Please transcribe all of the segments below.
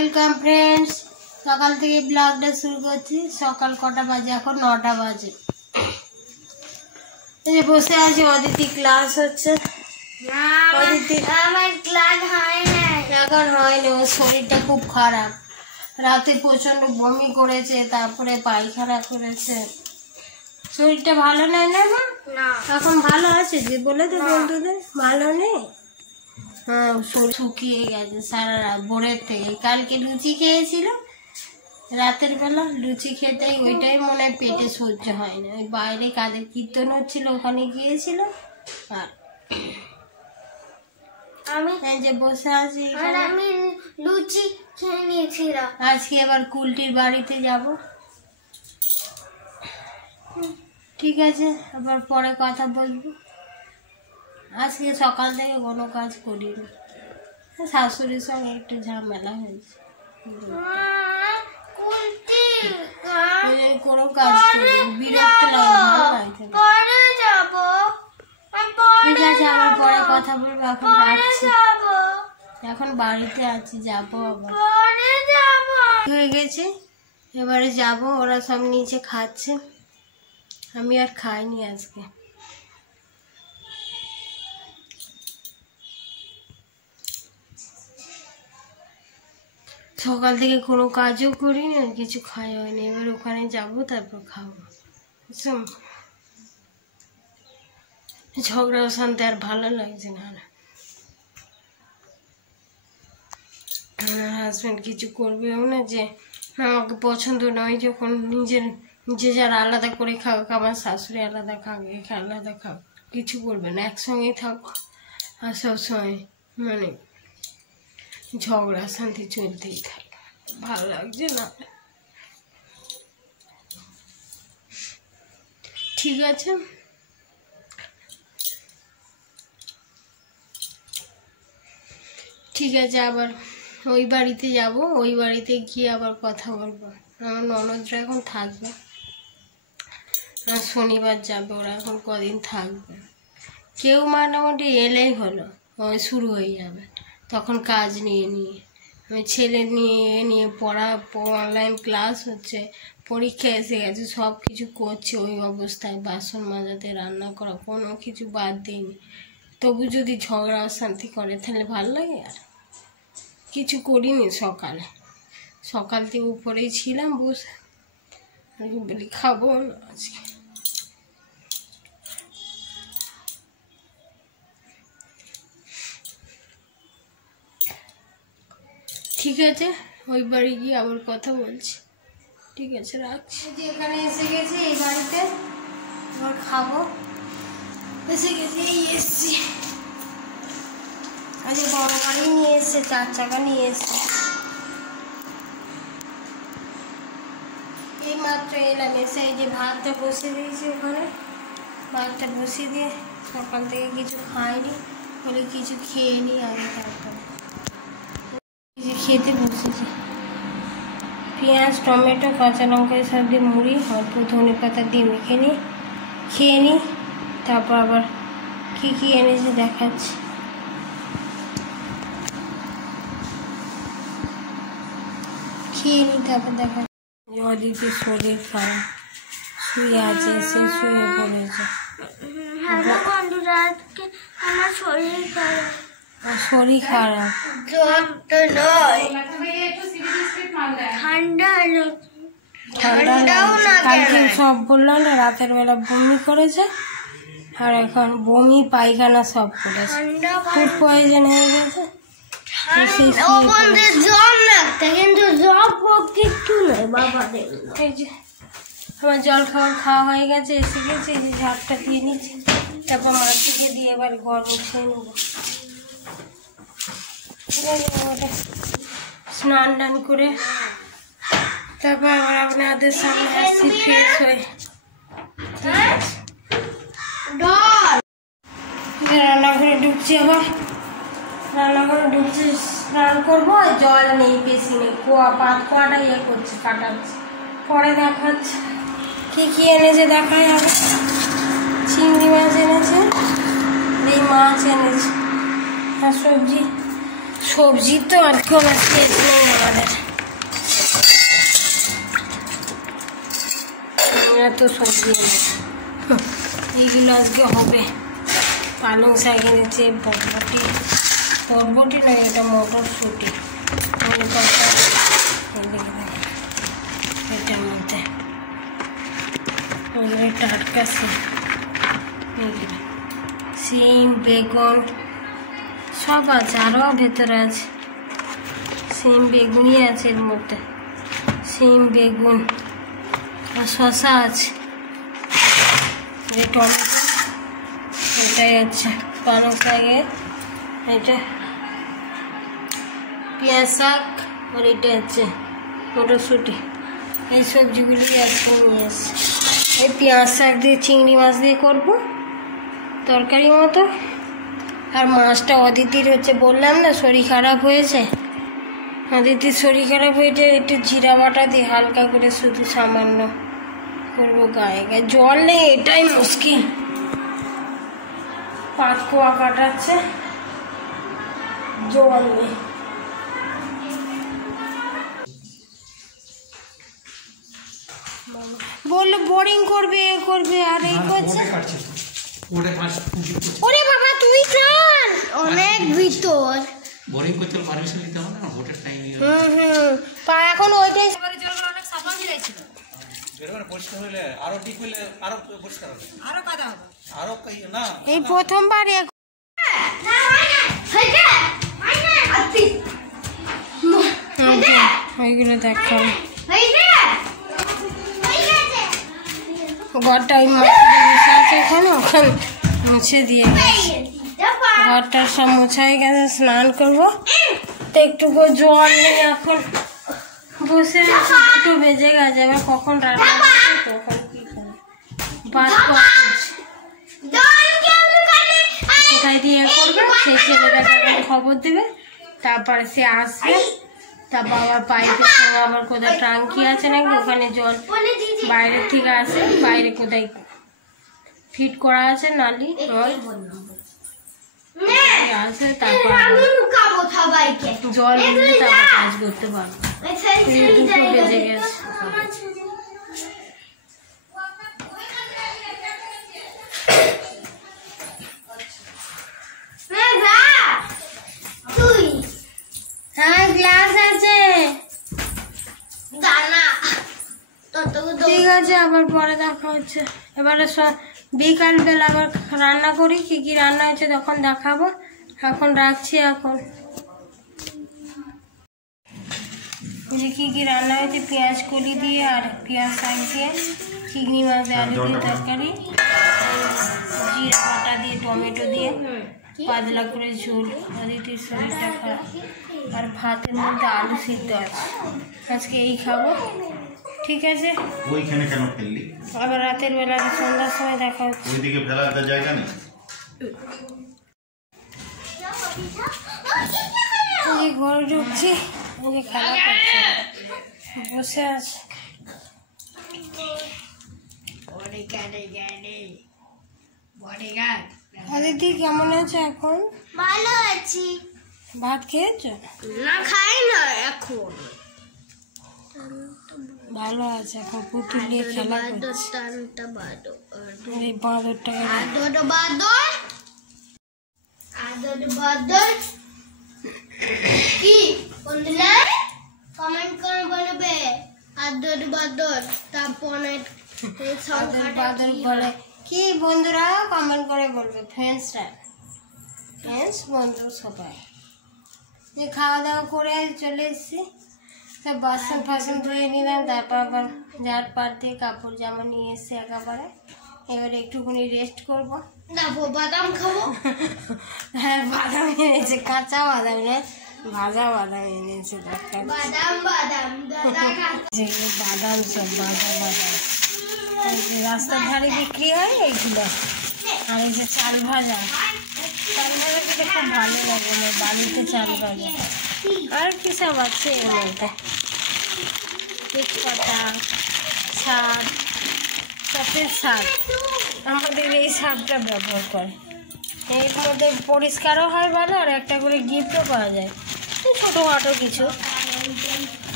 Welcome friends. সকাল থেকে ব্লগটা শুরু করছি। সকাল কটা বাজে? এখন 9টা বাজে। এই যে বসে আছি, অদিতি ক্লাস হচ্ছে। অদিতি আমার ক্লাস হয় না, এখন হয়নি, ওর শরীরটা খুব খারাপ। রাতে প্রচন্ড বমি করেছে, তারপরে পায়খানা করেছে। শরীরটা ভালো নেই না মা? না এখন ভালো আছে যে বলে তো বন্ধুদের ভালো নেই। হ্যাঁ, শরীর শুকিয়ে গেছে সারা রাত ভোরের থেকে। কালকে লুচি খেয়েছিল রাতের বেলা, লুচি খেতেই ওইটাই মনে হয় পেটে সহ্য হয় না। ওই বাইরে কাদের কীর্তন হচ্ছিল, ওখানে গিয়েছিল। আর আমি যে বসে আছি, আমি লুচি খেয়ে নিয়েছিলাম। আজকে আবার কুলটির বাড়িতে যাব। ঠিক আছে, আবার পরে কথা বলবো। আজকে সকাল থেকে কোনো কাজ করিনি, শাশুড়ির সঙ্গে একটু ঝামেলা হয়েছে। কোনো কাজ করিনি, বিরক্ত লাগে। পরে যাব, ঠিক আছে, আবার পরে কথা বলবো। এখন রাখছি, এখন বাড়িতে আছি, যাবো আবার। পরে যাব হয়ে গেছে, এবারে যাব। ওরা সব নিচে খাচ্ছে, আমি আর খাইনি আজকে। সকাল থেকে কোনো কাজও করিনি, আর কিছু খাই হয়নি। এবার ওখানে যাব, তারপর খাবো। ঝগড়া অশান্তি আর ভালো লাগছে না। আমার হাজব্যান্ড কিছু করবেও না, যে আমাকে পছন্দ নয় যখন নিজে যারা আলাদা করে খাক, আমার শাশুড়ি আলাদা খাক, একে আলাদা খাক, কিছু করবে না, একসঙ্গেই থাকো। আর সবসময় মানে ঝগড়া শান্তি চলতেই থাকে, ভালো লাগছে না। ঠিক আছে, ঠিক আছে, আবার ওই বাড়িতে যাব। ওই বাড়িতে গিয়ে আবার কথা বলবো। আমার ননদরা এখন থাকবে, আর শনিবার যাবে। ওরা এখন কদিন থাকবে। কেউ মোটামুটি এলেই হলো, ওই শুরু হয়ে যাবে তখন কাজ নিয়ে আমি ছেলে নিয়ে পড়া, অনলাইন ক্লাস হচ্ছে, পরীক্ষা এসে গেছে, সব কিছু করছি ওই অবস্থায়। বাসন মাজাতে, রান্না করা, কোনো কিছু বাদ দিইনি। তবু যদি ঝগড়া অশান্তি করে তাহলে ভালো লাগে? আর কিছু করিনি সকাল থেকে উপরেই ছিলাম বসে। বলি খাবো আজকে। ঠিক আছে, ওই বাড়ি গিয়ে আবার কথা বলছি। ঠিক আছে, রাখছি। এখানে এসে গেছি, এই বাড়িতে আবার খাবো। এসে গেছি, এই এসছি। আজকে বড় গাড়ি নিয়ে এসছে, 4 চাকা নিয়ে এসছে। এই মাত্র এলাম, এসে এই যে ভাতটা বসিয়ে দিয়েছি ওখানে। ভাতটা বসিয়ে দিয়ে সকাল থেকে কিছু খাইনি, বলে কিছু খেয়ে নিই আগে, তারপর খেতে বসেছি। পেঁয়াজ, টমেটো, কাঁচা লঙ্কা সব দিয়ে মুড়ি, অল্প ধনে পাতা দিয়ে মেখে নিই, খেয়ে নিই। তারপর আবার কী কী এনেছে দেখাচ্ছি। খেয়ে নিই, তারপর দেখা। অদিতির শরীর খারাপ, শুয়ে আছে, সে শুয়ে পড়েছে। হ্যালো বন্ধুরা, আজকে আমার শরীর খারাপ। শরীর খারাপ, জ্বর তো নয়, ঠান্ডাও না। কালকে সব বললাম না, রাতের বেলা বমি করেছে, আর এখন বমি পায়খানা সব করেছে, ফুড পয়জন হয়ে গেছে। জ্বর লাগতে, কিন্তু জ্বর কিছু নয় বাবা। এই যে আমার জল খাওয়া হয়ে গেছে, এসে গেছে। এই যে ঝাপটা দিয়ে নিচ্ছি, তারপর মাছকে দিয়ে এবার ঘর মুছিয়ে নেব। স্নান টান করে তারপর আবার আপনাদের সামনে আসছি ফ্রেশ হয়ে। রান্নাঘরে ঢুকছি, আবার রান্নাঘরে ঢুকছি, স্নান করবো। আর জল নেই, বেশি নেই, পাতকুয়াটা করছে, কাটাচ্ছে। পরে দেখাচ্ছে কি এনেছে, দেখা যাবে। চিংড়ি মাছ এনেছে, এই মাছ এনেছে, আর সবজি সবজি তো আর কোনো শেষ নেই আমাদের, এত সবজি এইগুলো আজকে হবে। পালং শাক এনেছে, বরবটি নয় এটা মটরশুঁটি, এটার মধ্যে টাটকা সিম বেগুন সব আছে, আরও ভেতরে আছে সিম বেগুনই আছে, এর মধ্যে সিম বেগুন আর শসা আছে, টমেটো, এটাই আছে পালং শাকে, এটা পেঁয়াজ শাক, আর এটা হচ্ছে মটরশুঁটি। এই সবজিগুলি আজকে নিয়ে এসছে। এই পেঁয়াজ শাক দিয়ে চিংড়ি মাছ দিয়ে করবো তরকারি মতো। আর মাছটা অদিতির হচ্ছে, বললাম না শরীর খারাপ হয়েছে, অদিতির শরীর খারাপ হয়েছে, একটু জিরা বাটা দিয়ে হালকা করে শুধু সামান্য করবো গায়ে গায়ে, জল নেই এটাই মুশকিল। পাট কোয়া কাটাচ্ছে, জল নেই। বললো বোরিং করবে আর এই করছে। ওরে বাবা তুই কার অনেক ভিতর বোরিং করতে পারমিশন নিতে হবে না, ভোটের টাইমে। তা এখন ওইটাই জলগুলো অনেক সাফা হয়ে যাচ্ছিল, এরকম পরিষ্কার হলে আরো ঠিক হলে আরো পরিষ্কার হবে, আরো কাদা হবে, আরো না এই প্রথমবার ওইগুলো দেখা ঘরটা ওই মাছটা আছে এখানে, ওখানে মুছে দিয়ে গেছে, ঘরটা সব মুছা হয়ে গেছে। স্নান করবো তো একটু জল নেই, এখন বসে আছি, 2 বেজে গেছে, এবার কখন রান্না করছে তখন কি করবো, বাদ কোথায় দিয়ে করবে সেই ছেলেটাকে খবর দেবে, তারপরে সে আসবে, তা বাবার পাইপের সঙ্গে আবার কোথায় ট্যাঙ্কি আছে নাকি, ওখানে জল বাইরের থেকে আসে, বাইরে কোথায় ফিট করা আছে নালি আসে, তারপর জল দিলে তারপর কাজ করতে পারবো। 2 বেজে গেছে। হ্যাঁ গ্লাস আছে, ঠিক আছে আবার পরে দেখা হচ্ছে। এবারে বিকাল বেলা আবার রান্না করি, কি কি রান্না হয়েছে তখন দেখাবো। এখন রাখছি। এখন কি কি রান্না হয়েছে, পেঁয়াজ কলি দিয়ে আর পেঁয়াজ শাক দিয়ে, চিংড়ি মাছ দিয়ে আলু দিয়ে তরকারি, জিরা বাটা দিয়ে টমেটো দিয়ে পাতলা করে ঝোল, অদিতির শরীরটা খারাপ, আর ভাতের মধ্যে আলু সিদ্ধ আছে, আজকে এই খাবো। ঠিক আছে, ওইখানে কেন ফেললি? আবার রাতের বেলা সন্ধ্যার সময় দেখা হচ্ছে। ওইদিকে ফেলার জায়গা নেই। ঘরে ঢুকছি, খাওয়া খাচ্ছে, বসে আছে। অদিতি কেমন আছে এখন? ভালো আছি। ভাত খেয়েছো? না খাই না এখন। ভালো আছে এখন, পুতুল নিয়ে খেলা করছে। এই বাঁদরটাকে কি বন্ধুরা কমেন্ট করে বলবে আদর বাদর, তারপর বাঁদর বলে কি বন্ধুরা কমেন্ট করে বলবে, ফ্রেন্ডসরা, ফ্রেন্ডস বন্ধু সবাই। যে খাওয়া দাওয়া করে চলে এসেছি, তো বাসন ফাসন ধুয়ে নিলাম, তারপর আবার ঝাড় পাট দিয়ে কাপড় জামা নিয়ে এসে একেবারে এবারে একটুখানি রেস্ট করবো। বাদাম খাবো। হ্যাঁ বাদাম এনেছে, কাঁচা বাদাম না, ভাজা বাদাম এনেছে, বাদাম বাদাম বাদাম সব ভাজা বাদাম রাস্তার ধারে বিক্রি হয় এইগুলো। আর এই যে চাল ভাজা, চাল ভাজা খেতে খুব ভালো লাগে আমার, বাড়িতে চাল ভাজা। আর কি সব আছে এর মধ্যে, তেজপাতা, শাক, সতেজ শাক, আমাদের এই শাকটা ব্যবহার করে। এর মধ্যে পরিষ্কারও হয় ভালো, আর একটা করে গিফটও পাওয়া যায়। ছোটোখাটো কিছু।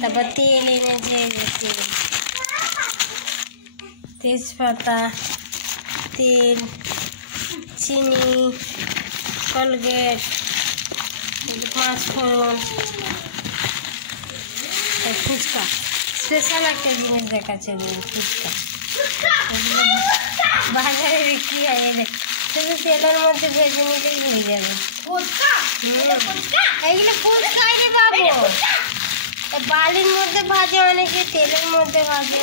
তারপর তেল এনেছে, তেল, তেজপাতা, তেল, চিনি, কলগেট, 5 ফোড়ন, ফুচকা। স্পেশাল একটা জিনিস দেখাচ্ছে ফুচকা, বাজারে বিক্রি হয়। শুধু তেলের মধ্যে ভেজে নিলেই হয়ে যাবে। এইগুলো ফুচকাই রে বাবু, বালির মধ্যে ভাজে, অনেকে তেলের মধ্যে ভাজে।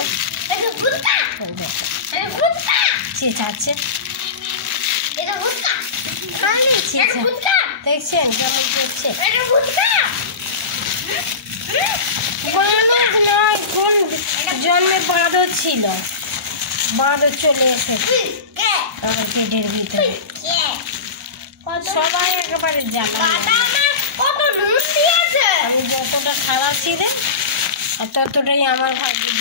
চেঁচাচ্ছে, দেখছেন কেমন করছে? নয়, কোন জন্মে বাঁদর ছিল, বাঁদর চলে এসেছে আমার পেটের ভিতরে। সবাই একেবারে জ্বালা, আমি যতটা খারাপ ছিলে আর ততটাই আমার ভাগ্যে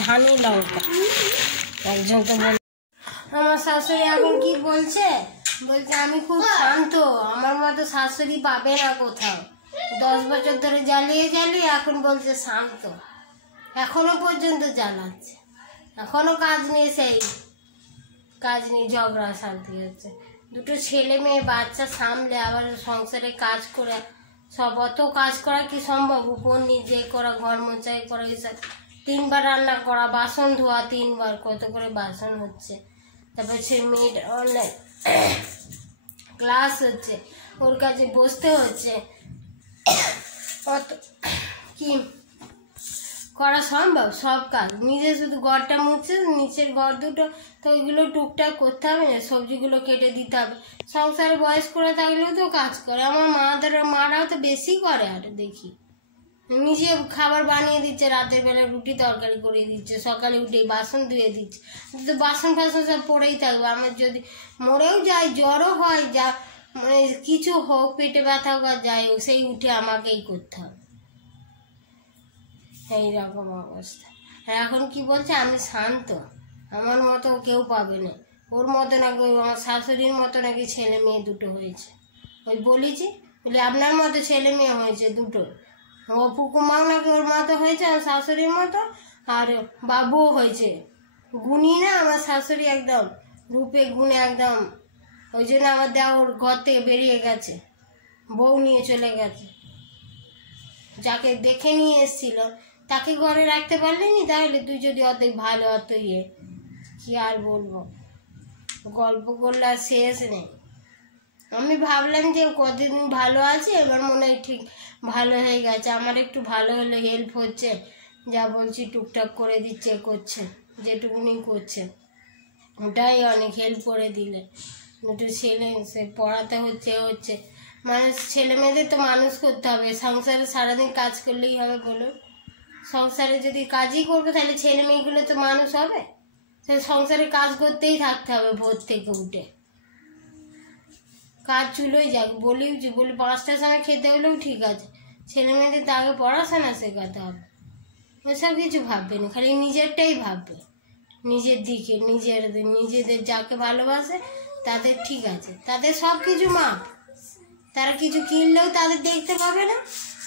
ধানি লঙ্কা। একজন তো বল, আমার শাশুড়ি এখন কি বলছে, বলছে আমি খুব শান্ত, আমার মতো শাশুড়ি পাবে না কোথাও। 10 বছর ধরে জ্বালিয়ে জ্বালিয়ে এখন বলছে শান্ত, এখনো পর্যন্ত জ্বালাচ্ছে, এখনো কাজ নেই, সেই কাজ নেই, ঝগড়া শান্তি হচ্ছে। 2 ছেলে মেয়ে বাচ্চা সামলে আবার সংসারে কাজ করে, সব অত কাজ করা কি সম্ভব? উপর নিজে করা, ঘর মোছাই করা, এইসব 3 বার রান্না করা, বাসন ধোয়া 3 বার, কত করে বাসন হচ্ছে। তারপর সে মেয়ের অনলাইন ক্লাস হচ্ছে, ওর কাছে বসতে হচ্ছে, অত কি করা সম্ভব? সব কাজ নিজে, শুধু ঘরটা মুছছে, নিচের ঘর দুটো, তো ওইগুলো টুকটাক করতে হবে না, সবজিগুলো কেটে দিতে হবে। সংসারে বয়স করে থাকলেও তো কাজ করে। আমার মারাও তো বেশি করে, আর দেখি নিজে খাবার বানিয়ে দিচ্ছে, রাতের বেলা রুটি তরকারি করে দিচ্ছে, সকালে উঠে বাসন ধুয়ে দিচ্ছে, তো বাসন ফাসন সব পড়েই থাকবে। আমার যদি মরেও যায়, জ্বরও হয়, যা মানে কিছু হোক, পেটে ব্যথা হোক আর যাই হোক, সেই উঠে আমাকেই করতে হবে, এইরকম অবস্থা। আর এখন কি বলছে, আমি শান্ত, আমার মতো কেউ পাবে না, ওর মতো নাকি, আমার শাশুড়ির মতো নাকি ছেলে মেয়ে 2 হয়েছে। ওই বলেছি, বলি আপনার মতো ছেলে মেয়ে হয়েছে 2, অপু কুমার নাকি ওর মতো হয়েছে, আমার শাশুড়ির মতো, আর বাবুও হয়েছে। গুণী না আমার শাশুড়ি, একদম রূপে গুণে একদম। ওই জন্য আমার দেওর ঘর থেকে বেরিয়ে গেছে, বউ নিয়ে চলে গেছে। যাকে দেখে নিয়ে এসেছিল তাকে ঘরে রাখতে পারলিনি, তাহলে তুই যদি অর্ধেক ভালো অত কি আর বলবো, গল্প করলে আর শেষ নেই। আমি ভাবলাম যে কতদিন ভালো আছে, এবার মনে হয় ঠিক ভালো হয়ে গেছে। আমার একটু ভালো হলে হেল্প হচ্ছে, যা বলছি টুকটাক করে দিচ্ছে, করছে যেটুকুনি করছে, ওটাই অনেক হেল্প করে দিলে। 2 ছেলে সে পড়াতে হচ্ছে মানুষ, ছেলে মেয়েদের তো মানুষ করতে হবে, সংসারে সারাদিন কাজ করলেই হবে বলুন? সংসারে যদি কাজই করবে তাহলে ছেলে মেয়েগুলো তো মানুষ হবে? সে সংসারে কাজ করতেই থাকতে হবে, ভোর থেকে উঠে কাজ চুলোই যাক। বলি 5টার সময় খেতে হলেও ঠিক আছে, ছেলে মেয়েদের তো আগে পড়াশোনা শেখাতে হবে। ওসব কিছু ভাববে না, খালি নিজেরটাই ভাববে, নিজের দিকে, নিজেদের যাকে ভালোবাসে তাদের ঠিক আছে, তাদের সব কিছু মাপ। তারা কিছু কিনলেও তাদের দেখতে পাবে না,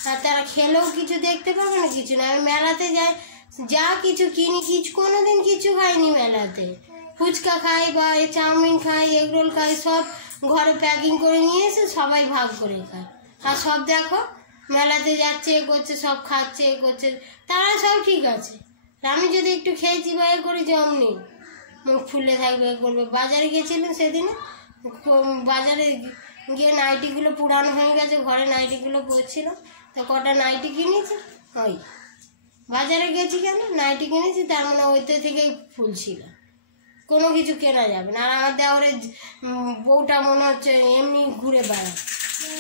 আর তারা খেলেও কিছু দেখতে পাবে না, কিছু না। আমি মেলাতে যাই, যা কিছু কিনি, কোনোদিন কিছু খাইনি মেলাতে। ফুচকা খাই বা চাউমিন খাই, এগরোল খাই, সব ঘরে প্যাকিং করে নিয়ে এসে সবাই ভাগ করে খায়। আর সব দেখো মেলাতে যাচ্ছে, এ করছে, সব খাচ্ছে, এ করছে, তারা সব ঠিক আছে। আমি যদি একটু খেয়েছি বা এ করি, অমনি মুখ ফুলে থাকবে, এ করবে। বাজারে গেছিলাম সেদিনে, বাজারে গিয়ে নাইটিগুলো পুরানো হয়ে গেছে, ঘরে নাইটিগুলো পরছিল, তো কটা নাইটি কিনেছি। ওই বাজারে গেছি কেন, নাইটি কিনেছি, তার মানে ওইতে থেকেই ফুলছিল, কোনো কিছু কেনা যাবে না। আর আমার দেওরের বউটা মনে হচ্ছে এমনি ঘুরে বেড়ায়,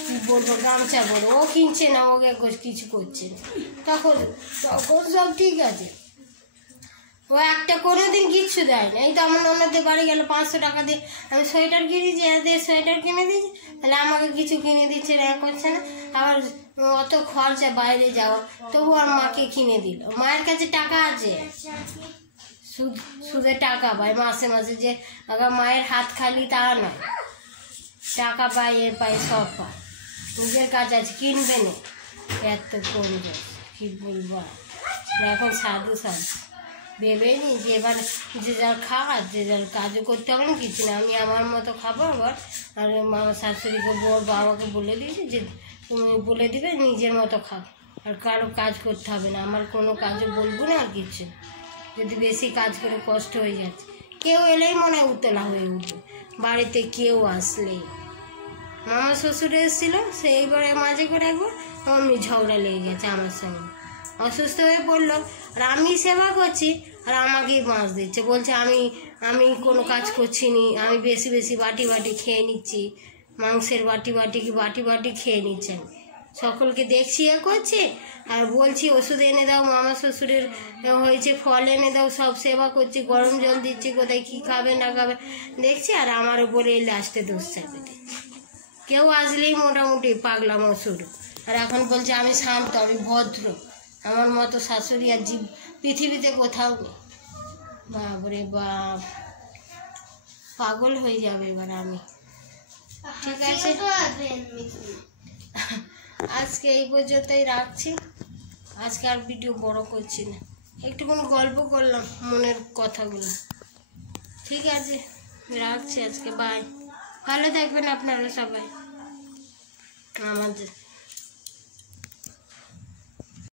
কী বলবো, গামছা বলবো, ও কিনছে না, ওকে কিছু করছে না, তখন সব ঠিক আছে। ও একটা কোনোদিন কিচ্ছু দেয় না। এই তো আমার ননদের বাড়ি গেল, 500 টাকা দিয়ে আমি সোয়েটার কিনেছি, এদের সোয়েটার কিনে দিয়েছি, তাহলে আমাকে কিছু কিনে দিচ্ছে না, করছে না। আবার অত খরচা বাইরে যাওয়া, তবু আর মাকে কিনে দিল। মায়ের কাছে টাকা আছে, সুদে টাকা পায় মাসে মাসে, যে আবার মায়ের হাত খালি তা নয়, টাকা পায়, এর পায়, সব পায়, নিজের কাজ আছে, কিনবে না, এত করবে কী বলবো আর। এখন সাধু সাধু ভেবেই নি যে এবার যে যার খাওয়া, যে যার কাজও করতে হবে না, কিছু না, আমি আমার মতো খাবো। আবার আর আমার শাশুড়িকে বর বাবাকে বলে দিয়েছি যে তুমি বলে দিবে নিজের মতো খাও, আর কারো কাজ করতে হবে না, আমার কোনো কাজও বলবো না আর কিছু। যদি বেশি কাজ করে কষ্ট হয়ে যাচ্ছে, কেউ এলেই মনে হয় উতলা হয়ে উঠবে, বাড়িতে কেউ আসলেই। মামা শ্বশুর এসেছিলো, সেইবারে মাঝে করে একবার অমনি ঝগড়া লেগে গেছে আমার সঙ্গে, অসুস্থ হয়ে পড়লো, আর আমি সেবা করছি আর আমাকেই বাঁশ দিচ্ছে, বলছে আমি কোনো কাজ করছি নি, আমি বেশি বেশি বাটি বাটি খেয়ে নিচ্ছি, মাংসের বাটি বাটি খেয়ে নিচ্ছি, আমি সকলকে দেখছি এ করছে, আর বলছি ওষুধ এনে দাও, মামা শ্বশুরের হয়েছে ফল এনে দাও, সব সেবা করছি, গরম জল দিচ্ছি, কোথায় কী খাবে না খাবে দেখছি, আর আমার উপরে এই লাস্টে দোষ চাপে দিচ্ছে। কেউ আসলেই মোটামুটি পাগলামো শুরু, আর এখন বলছে আমি শান্ত, আমি ভদ্র, আমার মতো শাশুড়ি আর জীব পৃথিবীতে কোথাও নেই। বাপরে বাপ, পাগল হয়ে যাবে এবার আমি। ঠিক আছে, আজকে এই পর্যন্তই রাখছি, আজকে আর ভিডিও বড় করছি না, একটুখানি গল্প করলাম মনের কথাগুলো। ঠিক আছে, রাখছি আজকে, বাই। ভালো থাকবেন আপনারা সবাই। আমাদের